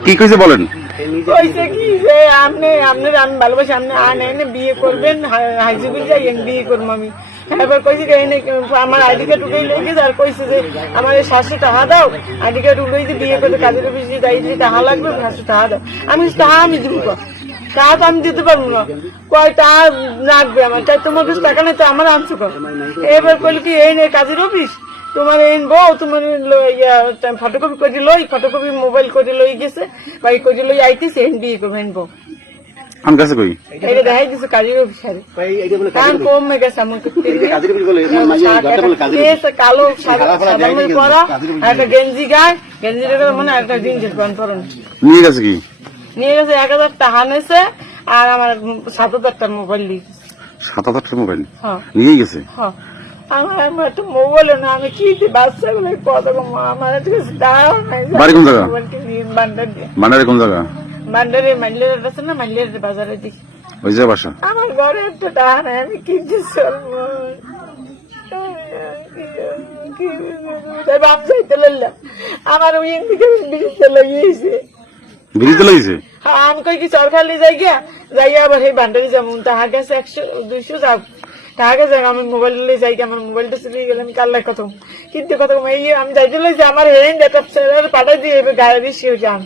কি কইছে বলেন? কইছে কি যে আপনি আমি ভালোবাসি, আপনি আনে বিয়ে করবেন, হাই স্কুল যাই বিয়ে করবো আমি। এবার কইছি আমার আইডি কার্ড উঠেই লই গেছে, আর কইছে যে আমার 700 টাকা দাও, আইডি কার্ড উঠেই যে বিয়ে করতে কাজের অফিসে যাই যে টাকা লাগবে, 700 টাকা দাও। আমি টাকা আমি দিব, টাকা তো আমি দিতে পারবো না, কয় টাকা লাগবে আমার, তাই তোমার কাছে টাকা নেই তো আমার আনছো কর। এবার কইল কি এই নেই কাজের অফিস, তোমার এনবো, তোমার ফটোকপি করে লই, ফটোকপি মোবাইল করে লই গেছে, বা করে লই আইতেছে বিয়ে করবো এনবো। আমি কাছে কই এটা দেখাই দিছে কাজের অফিসারে, কারণ কমে গেছে আমাকে কালো সাদা পরা, একটা গেঞ্জি গায়ে, গেঞ্জিটা মানে একটা জিন্সের প্যান্ট পরেন। নিয়ে গেছে কি? নিয়ে গেছে 1000 টাকা নেছে, আর আমার 7000 টাকা মোবাইল দিয়ে 7000 টাকা মোবাইল হ্যাঁ নিয়ে গেছে। হ্যাঁ আমার একটা মোবাইল না, আমি কি বাচ্চাগুলো কথা আমার দাঁড়াও নাই। বাড়ি কোন জায়গা? বান্ডার দিয়ে। বান্ডারে কোন জায়গা? বান্ডারে মাইলের আছে না, মাইলের বাজারে দিই। ওই যে বাসা। আমার ঘরে একটা টাকা নাই, আমি কি চলবো? বাপ চাইতে লাগলাম, আমার ওই দিকে বিড়িতে লাগিয়েছে। বিড়িতে লাগিয়েছে? হ্যাঁ, আমি কই কি সরকারি যাইয়া যাইয়া আবার সেই বান্ডারি যাবো, টাকা গেছে 100-200 যাও, টাকা গেছে আমি মোবাইল যাই, আমার মোবাইলটা চলে গেলে আমি কাল্লাই কত কিন্তু কত এই আমি যাইতে লাগছি, আমার হেরেন যেটা পাঠাই দিয়ে গায়ে বেশি হয়ে যান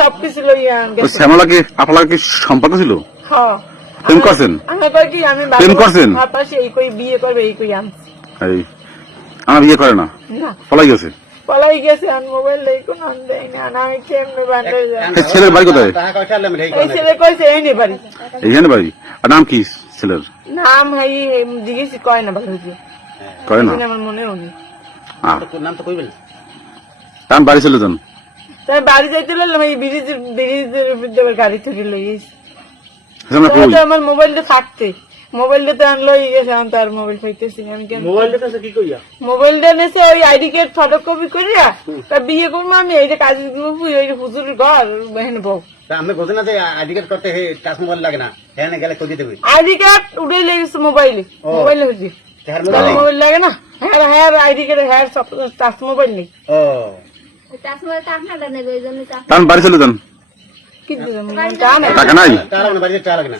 সবকিছু লইয়া শ্যামলা কি আপনার কি সম্পর্ক ছিল? হ্যাঁ, প্রেম করছেন? আমি কই কি আমি প্রেম করছেন? পাশে এই কই বিয়ে করবে এই কই আনছি। আমার বিয়ে করে না, পলাই গেছে। পলাই গেছে, আর মোবাইল দেই কোন আন দেই না, না আমি কেমনে বান্ডারি যাই। ছেলের বাড়ি কোথায়? এই ছেলে কইছে এই নে বাড়ি, এইখানে বাড়ি। আর নাম কি ছেলের? নাম হাই জিজ্ঞেস কয় না ভালো হইছে, কয় না আমার মনে হয়নি। নাম তো কইবেন। তার বাড়ি চলে যান। তাই বাড়ি যাইতে লাগলাম, এই ব্রিজের গাড়ি থেকে লই গেছি। আমার মোবাইলটা থাকতে, মোবাইলটা তো আনলো গেছে, আমি তো আর মোবাইল পাইতেছি না। আমি কেন মোবাইলটা নেছে ওই আইডি কার্ড ফটোকপি করিয়া তা বিয়ে করবো আমি, এইটা কাজের ওই হুজুরের ঘর হেন বউ। আমি বোঝে না যে আইডি কার্ড করতে টাচ মোবাইল লাগে না, হ্যাঁ গেলে খুঁজে দেবে। আইডি কার্ড উঠে লেগেছে মোবাইলে, মোবাইলে হচ্ছে মোবাইল লাগে না। হ্যাঁ হ্যাঁ আইডি কার্ড হ্যাঁ সব টাচ মোবাইল নেই। ও বাড়ি চলে যান। কি টাকা নাই? বাড়িতে টাকা লাগে না।